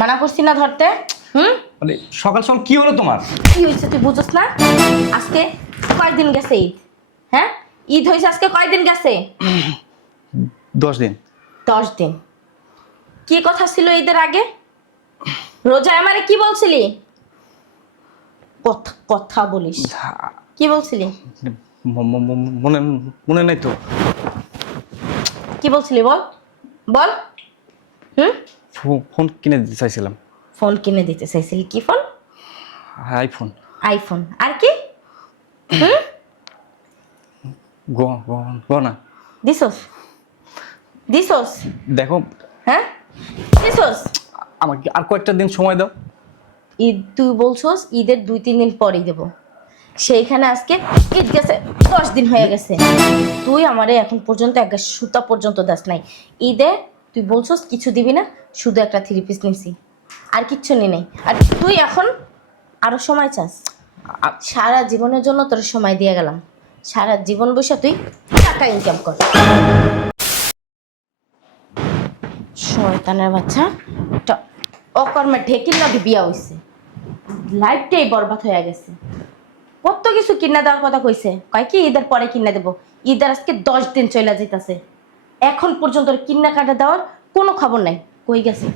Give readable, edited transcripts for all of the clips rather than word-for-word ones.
মানা করছি না ধরতে। হুম? মানে সকাল সকাল কি হলো তোমার? কি হয়েছে তুই বুঝছ না? আজকে কয়দিন গেছে ঈদ? হ্যাঁ, ঈদ হয়েছে আজকে কয়দিন গেছে? 10 দিন। 10 দিন। কি কথা ছিল ঈদের আগে? রোজায় আমারে কি বলছিলি? কথা কথা বলিস। কি বলছিলি? মনে মনে নাই তো। কি বলছিলি বল, বল। হুম? ফোন কিনে দিতে চাইছিলাম। ফোন কিনে দিতে চাইছিলি? কি ফোন? আইফোন। আইফোন। আর কি? হুম? গনা। দিছস? দিছস? দেখো, হ্যাঁ, দিছস? আমাকে আর কয়েকটা দিন সময় দাও। ঈদ তুই বলছস ঈদের 2-3 দিন পরেই দেবো, সেইখানে আজকে ঈদ গেছে 10 দিন হয়ে গেছে। তুই আমারে এখন পর্যন্ত এক গাছ সুতা পর্যন্ত দাস নাই। ঈদে তুই বলছস কিছু দিবি না, শুধু একটা 3 পিস নিছি, আর কিচ্ছু নি নাই। আর তুই এখন আরো সময় চাস? সারা জীবনের জন্য তোর সময় দিয়ে গেলাম, সারা জীবন বসে তুই টাকা ইনকাম কর। শয়তানের বাচ্চা, একটা অকর্মে ঢেকির লাগে বিয়া হইছে, লাইফটাই বরবাদ হয়ে গেছে। কত কিছু কিনা দেওয়ার কথা কইছে, কয় কি ঈদের পরে কিনা দেবো। ঈদের আজকে 10 দিন চলে যেতেছে, এখন পর্যন্ত ওর কিনা কাটা দেওয়ার কোনো খবর নাই। কই গেছে?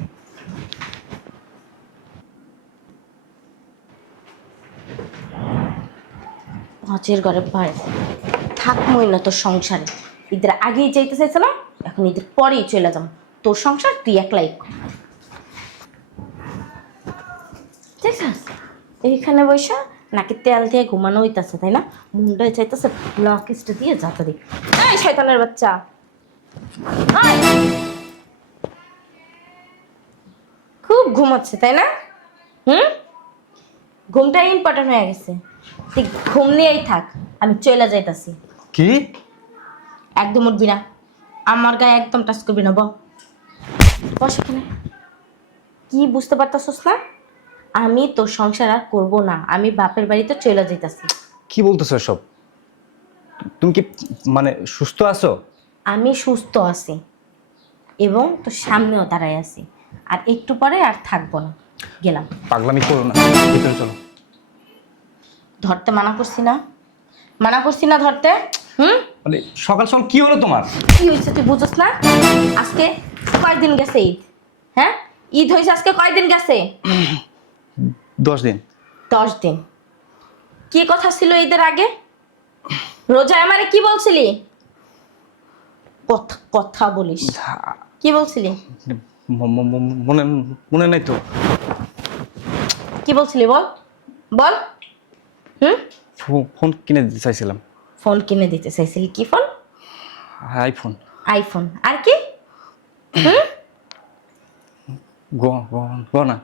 পাঁচের ঘরে পায় থাকমই না তোর সংসারে। ঈদের আগেই যাইতে চাইছিলাম, এখন ঈদের পরেই চলে যাম। তোর সংসার তুই একলাই কর। দেখছিস এইখানে বৈশা নাকি তেল দিয়ে ঘুমানো হইতাছে, তাই না? মুন্ডায় চাইতেছে ব্লক স্টে দিয়ে যাতা দি। এই শয়তানের বাচ্চা, আয়। খুব ঘুমাচ্ছে তাই না? হুম? ঘুমটা ইম্পর্টেন্ট হয়ে গেছে, তুই ঘুম নিয়েই থাক, আমি চলে যাইতাছি। কি? একদম উঠবি না, আমার গায়ে একদম টাচ করবি না। বস এখানে। কি বুঝতে পারতাছস না? আমি তোর সংসার আর করবো না, আমি বাপের বাড়িতে চলে যাইতাছি। কি বলতেছো এসব? তুমি কি মানে সুস্থ আছো? আমি সুস্থ আছি এবং তোর সামনেও দাঁড়াই আছি, আর একটু পরে আর থাকবো না। গেলাম। পাগলামি করো না, ভিতরে চলো। ধরতে মানা করছি না? মানা করছি না ধরতে? হুম? মানে সকাল সকাল কি হলো তোমার? কি হয়েছে তুই বুঝছ না? আজকে কয়দিন গেছে ঈদ? হ্যাঁ, ঈদ হয়েছে আজকে কয়দিন গেছে? 10 দিন। 10 দিন। কি কথা ছিল ঈদের আগে? রোজায় আমারে কি বলছিলি? কথা কথা বলিস। কি বলছিলি? মনে মনে নাই তো। কি বলছিলি বল, বল। হুম? ফোন কিনে দিতে চাইছিলাম। ফোন কিনে দিতে চাইছিলি? কি ফোন? আইফোন। আইফোন। আর কি? হুম? গনা।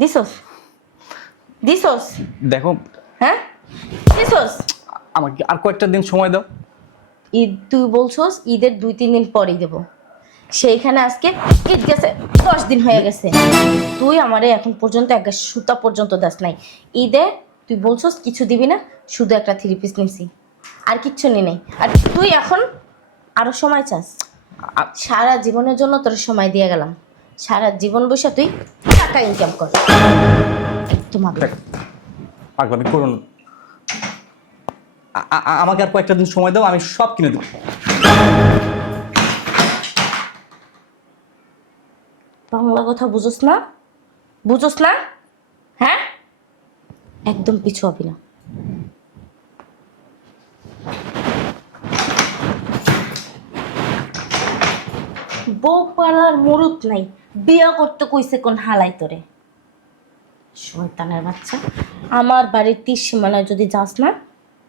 দিছস? দিছস? দেখো, হ্যাঁ, দিছস? আমাকে আর কয়েকটা দিন সময় দাও। ঈদ তুই বলছস ঈদের 2-3 দিন পরেই দেবো, সেইখানে আজকে ঈদ গেছে 10 দিন হয়ে গেছে। তুই আমারে এখন পর্যন্ত এক গাছ সুতা পর্যন্ত দাস নাই। ঈদে তুই বলছস কিছু দিবি না, শুধু একটা 3 পিস নিছি, আর কিচ্ছু নি নাই। আর তুই এখন আরো সময় চাস? সারা জীবনের জন্য তোর সময় দিয়ে গেলাম, সারা জীবন বসে তুই টাকা ইনকাম কর। একদম আগে দেখ, পাগলামি করো না। আমাকে আর কয়েকটা দিন সময় দাও, আমি সব কিনে দেবো। বাংলা কথা বুঝোস না? বুঝোস না? হ্যাঁ, একদম পিছু হবি না। বউ পালার মুরুত নাই, বিয়া করতে কইছে কোন হালাই তোরে? শয়তানের বাচ্চা, আমার বাড়ির তীর সীমানায় যদি যাস না,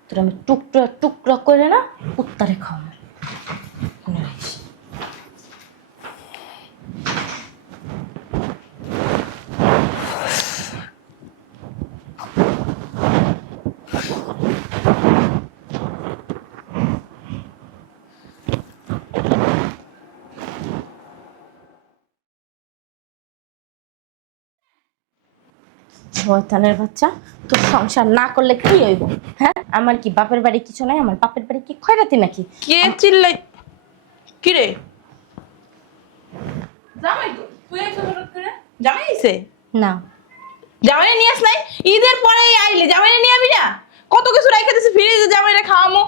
তোর আমি টুকরা টুকরা করে না উত্তারে খাওয়া। শয়তানের বাচ্চা, তোর সংসার না করলে কি হইব? হ্যাঁ, আমার কি বাপের বাড়ি কিছু নাই? আমার বাপের বাড়ি কি খয়রাতি নাকি? কে চিল্লাই? কিরে জামাই তো তুই আইছো হঠাৎ করে? জামাই আইছে? না। জামাইরে নিয়ে আস নাই? ঈদের পরে আইলে জামাইরে নিয়ে আবি না? কত কিছু রাইখা দিছি ফ্রিজে, জামাইরে খাওয়ামো।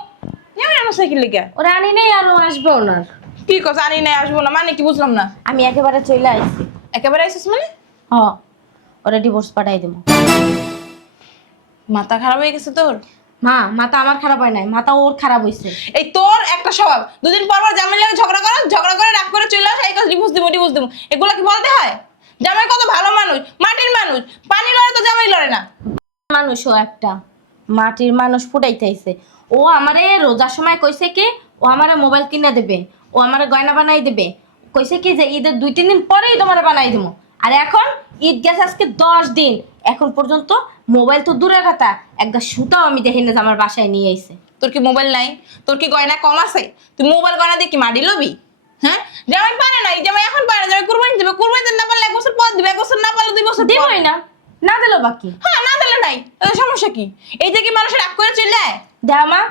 জামাই আনো সাইকেল লিখা ওরা আনি নেই, আরো আসবে ওনার। কি কথা আনি নাই আসবো না মানে কি বুঝলাম না। আমি একেবারে চলে আইছি। একেবারে আইসিস মানে? হ, ওরা ডিভোর্স পাঠাই দেবো। মাথা খারাপ হয়ে গেছে তোর? মা, মাথা আমার খারাপ হয় নাই, মাথা ওর খারাপ হয়েছে। এই তোর একটা স্বভাব, দুদিন পর পর জামাই লাগে ঝগড়া করো, ঝগড়া করে রাগ করে চলে আসে, এই কথা ডিভোর্স দিব ডিভোর্স দিব, এগুলা কি বলতে হয়? জামাই কত ভালো মানুষ, মাটির মানুষ, পানি লড়ে তো জামাই লড়ে না। মানুষও একটা মাটির মানুষ ফুটাইতেছে। ও আমারে রোজার সময় কইছে কি ও আমারে মোবাইল কিনে দেবে, ও আমারে গয়না বানাই দেবে, কইছে কি যে ঈদের 2-3 দিন পরেই তোমার বানাই দেবো। আর এখন ঈদ গেছে আজকে 10 দিন, এখন পর্যন্ত মোবাইল তো দূরের কথা, একটা সুতাও আমি দেখি না যে আমার বাসায় নিয়ে আইছে। তোর কি মোবাইল নাই? তোর কি গয়না কম আছে? তুই মোবাইল গয়না দিয়ে কি মাটি লবি? হ্যাঁ, জামাই পারে নাই, জামাই এখন পারে না, জামাই কুরবানি দিবে, কুরবানি দিতে না পারলে 1 বছর পর দিবে, 1 বছর না পারলে 2 বছর পর। দিবই না, না দিলো বাকি। হ্যাঁ, না দিলে নাই, তাহলে সমস্যা কি? এই যে কি মানুষের রাগ করে চলে যায়। দেমা,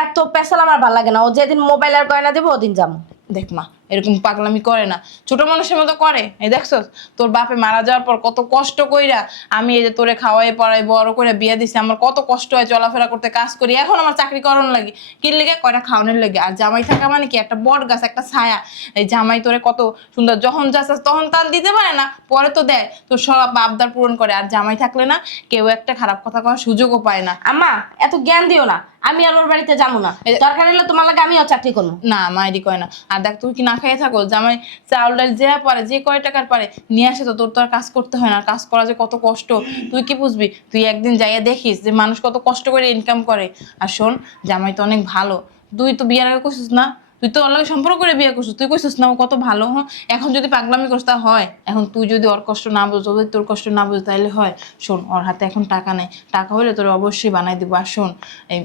এত পেশাল আমার ভালো লাগে না। ও যেদিন মোবাইল আর গয়না দেবো ওদিন যাবো। দেখ মা, এরকম পাগলামি করে না, ছোট মানুষের মতো করে। এই দেখছস তোর বাপে মারা যাওয়ার পর কত কষ্ট কইরা আমি এই যে তোরে খাওয়াই পড়াই বড় করে বিয়ে দিছি, আমার কত কষ্ট হয় চলাফেরা করতে, কাজ করি, এখন আমার চাকরি করার লাগে কি লেগে, কয়টা খাওয়ানোর লাগে। আর জামাই থাকা মানে কি একটা বট গাছ, একটা ছায়া। এই জামাই তোরে কত সুন্দর, যখন যাচ্ছিস তখন তার দিতে পারে না, পরে তো দেয়, তোর সব আবদার পূরণ করে। আর জামাই থাকলে না কেউ একটা খারাপ কথা কওয়ার সুযোগও পায় না। আম্মা, এত জ্ঞান দিও না, আমি আর ওর বাড়িতে যাবো না। দরকার হলে তোমার লাগে আমিও চাকরি করবো। না মায়েরই কয় না। আর দেখ তুই কি না খাইয়ে থাকো, জামাই চাউল ডাল যে পারে, যে কয় টাকার পারে নিয়ে আসে, তো তোর তো আর কাজ করতে হয় না। কাজ করা যে কত কষ্ট তুই কি বুঝবি? তুই একদিন যাইয়া দেখিস যে মানুষ কত কষ্ট করে ইনকাম করে। আর শোন, জামাই তো অনেক ভালো। তুই তো বিয়ার আগে করছিস না, তুই তো ওর লগে সম্পর্ক করে বিয়ে করছিস, তুই কইছিস না ও কত ভালো। হ্যাঁ, এখন যদি পাগলামি করতে হয়, এখন তুই যদি ওর কষ্ট না বুঝো, যদি তোর কষ্ট না বুঝো, তাহলে হয়। শোন, ওর হাতে এখন টাকা নেই, টাকা হলে তোর অবশ্যই বানাই দিব। আর শোন, এই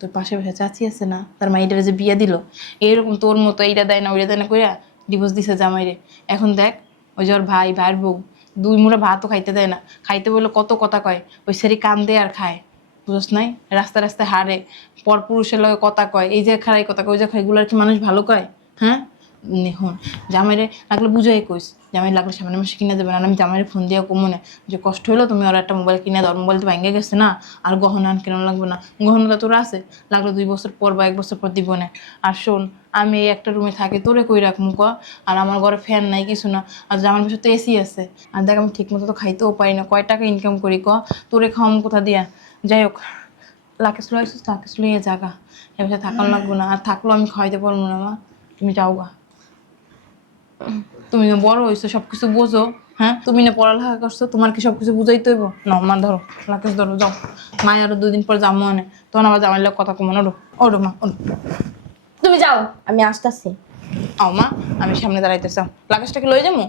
তোর পাশে পাশে চাচি আছে না, তার মাইটারে যে বিয়ে দিল, এইরকম তোর মতো এইটা দেয় না ওইটা দেয় না কইরা ডিভোর্স দিছে জামাইরে। এখন দেখ, ওই যে ওর ভাই ভাইয়ের বউ 2 মুঠো ভাতও খাইতে দেয় না, খাইতে বললে কত কথা কয়, ওই সেরি কান্দে আর খায়, বুঝছ নাই? রাস্তায় রাস্তায় হারে, পর পুরুষের লগে কথা কয়, এই যে খারাই কথা কয়, ওই যে খাই, এগুলো আর কি মানুষ ভালো কয়? হ্যাঁ, হন, জামাইরে লাগলে বুঝাই কইস, জামাই লাগলে সামনে মাসে কিনে দেবে না। আমি জামাইরে ফোন দিয়ে কমনে যে কষ্ট হলো, তুমি ওর একটা মোবাইল কিনে দাও, মোবাইল তো ভেঙে গেছে না, আর গহনা আন কেন লাগবে না, গহনা তো তোর আছে, লাগলো 2 বছর পর বা 1 বছর পর দিব না। আর শোন, আমি এই একটা রুমে থাকি, তোরে কই রাখবো ক? আর আমার ঘরে ফ্যান নাই, কিছু না, আর জামার পাশে তো এসি আছে। আর দেখ আমি ঠিক মতো তো খাইতেও পারি না, কয় টাকা ইনকাম করি ক? তোরে খাওয়াম কোথা দিয়া? যাই হোক, লাকেশ লইছিস, লাকেশ লইয়ে জাগা, এবার থাকার লাগবো না। আর থাকলেও আমি খাওয়াইতে পারবো না মা, তুমি যাও গা। তুমি না বড় হয়েছো, সবকিছু বোঝো। হ্যাঁ, তুমি না পড়ালেখা করছো, তোমার কি সবকিছু বুঝাইতে হইব না? মা ধরো, লাকেশ ধরো, যাও। মা আরো 2 দিন পর যাবো আনে, তখন আবার জামাই লোক কথা কমন। ওরো ওরো মা, ওরো। তুমি যাও, আমি আসতেছি। আও মা, আমি সামনে দাঁড়াইতেছি। লাকেশটাকে লই যাবো?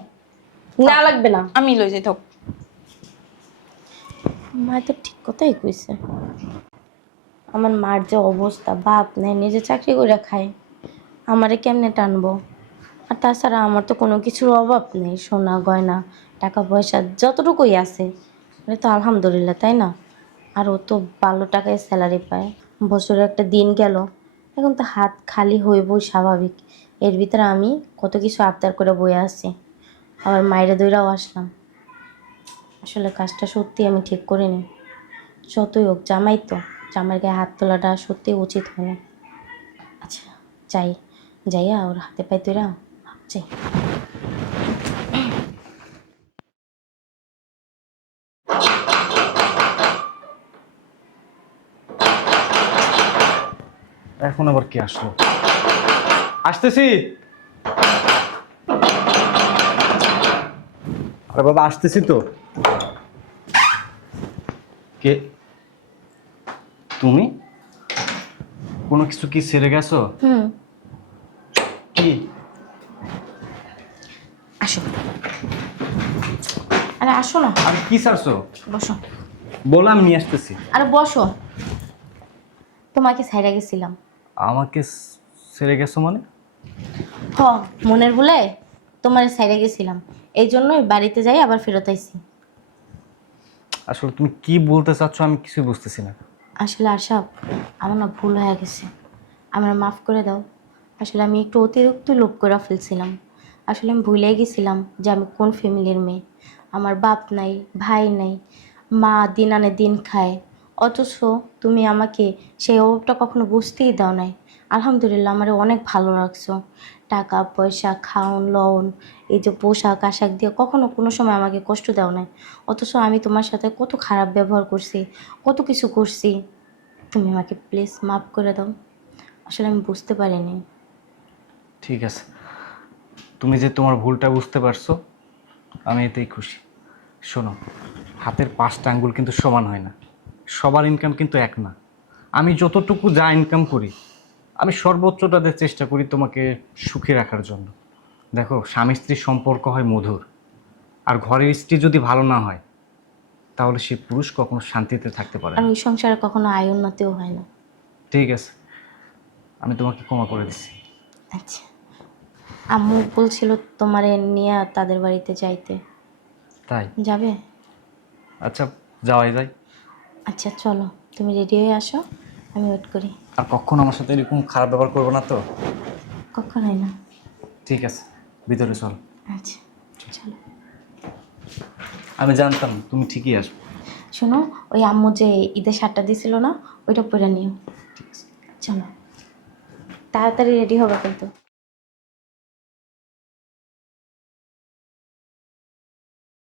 না লাগবে না, আমি লই যাই, থাক। মা তো ঠিক কথাই কইছে। আমার মার যে অবস্থা, বাপ নেই, নিজে চাকরি করে খায়, আমারে কেমনে টানবো? আর তাছাড়া আমার তো কোনো কিছুর অভাব নেই, সোনা গয়না টাকা পয়সা যতটুকুই আছে এটা তো আলহামদুলিল্লাহ, তাই না? আর ও তো ভালো টাকায় স্যালারি পায়, বছরে একটা দিন গেল, এখন তো হাত খালি হইবই স্বাভাবিক। এর ভিতরে আমি কত কিছু আবদার করে বয়ে আসছি, আবার মায়েরা দইরাও আসলাম। আসলে কাজটা সত্যি আমি ঠিক করিনি। যতই হোক জামাই তো, জামাইয়ের গায়ে হাত তোলাটা সত্যি উচিত হয় না। আচ্ছা, যাইয়া ওর হাতে পায়ে দইরা যাই। এখন আবার কি আসলো? আসতেছি। আরে বাবা, আসতেছি তো। কে তুমি? কোনো কিছু কি ছেড়ে গেছো? কি? আসো, আরে আসো না। আর কি ছাড়ছো? বসো। বলো, আমি নিয়ে আসতেছি। আরে বসো, তোমাকে ছাইড়া গেছিলাম। আমাকে ছেড়ে গেছো মানে? হ, মনের ভুলে তোমার ছাইড়া গেছিলাম, এই জন্যই বাড়িতে যাই আবার ফেরত আইছি। আসলে তুমি কি বলতে চাচ্ছ আমি কিছুই বুঝতেছি না। আসলে আশাব, আমার না ভুল হয়ে গেছে, আমার মাফ করে দাও। আসলে আমি একটু অতিরিক্ত লোভ করে ফেলছিলাম। আসলে আমি ভুলে গেছিলাম যে আমি কোন ফ্যামিলির মেয়ে। আমার বাপ নাই, ভাই নাই, মা দিন আনে দিন খায়, অথচ তুমি আমাকে সেই অভাবটা কখনো বুঝতেই দাও নাই। আলহামদুলিল্লাহ আমার অনেক ভালো রাখছো, টাকা পয়সা খাওন লওন, এই যে পোশাক আশাক দিয়ে কখনো কোনো সময় আমাকে কষ্ট দাও নাই। অথচ আমি তোমার সাথে কত খারাপ ব্যবহার করছি, কত কিছু করছি, তুমি আমাকে প্লিজ মাফ করে দাও। আসলে আমি বুঝতে পারিনি। ঠিক আছে, তুমি যে তোমার ভুলটা বুঝতে পারছো আমি এতেই খুশি। শোনো, হাতের 5টা আঙ্গুল কিন্তু সমান হয় না, সবার ইনকাম কিন্তু এক না। আমি যতটুকু যা ইনকাম করি আমি সর্বোচ্চটা দিয়ে চেষ্টা করি তোমাকে সুখী রাখার জন্য। দেখো, স্বামী স্ত্রীর সম্পর্ক হয় মধুর, আর ঘরের স্ত্রী যদি ভালো না হয় তাহলে সে পুরুষ কখনো শান্তিতে থাকতে পারে আর না। ওই সংসারে কখনো আয় উন্নতিও হয় না। ঠিক আছে, আমি তোমাকে ক্ষমা করে দিচ্ছি। আচ্ছা, আম্মু বলছিল তোমারে নিয়ে তাদের বাড়িতে যাইতে, তাই? যাবে? আচ্ছা, যাওয়াই যায়। আচ্ছা চলো, তুমি রেডি হয়ে আসো, আমি ওয়েট করি। আর কখনো আমার সাথে এরকম খারাপ ব্যবহার করবো না তো? কখনোই না। ঠিক আছে, ভিতরে চল। আচ্ছা চলো। আমি জানতাম তুমি ঠিকই আসবে। শোনো, ওই আম্মু যে ঈদের শার্টটা দিছিল না, ওইটা পরে নিও। ঠিক আছে। চলো, তাড়াতাড়ি রেডি হবে কিন্তু।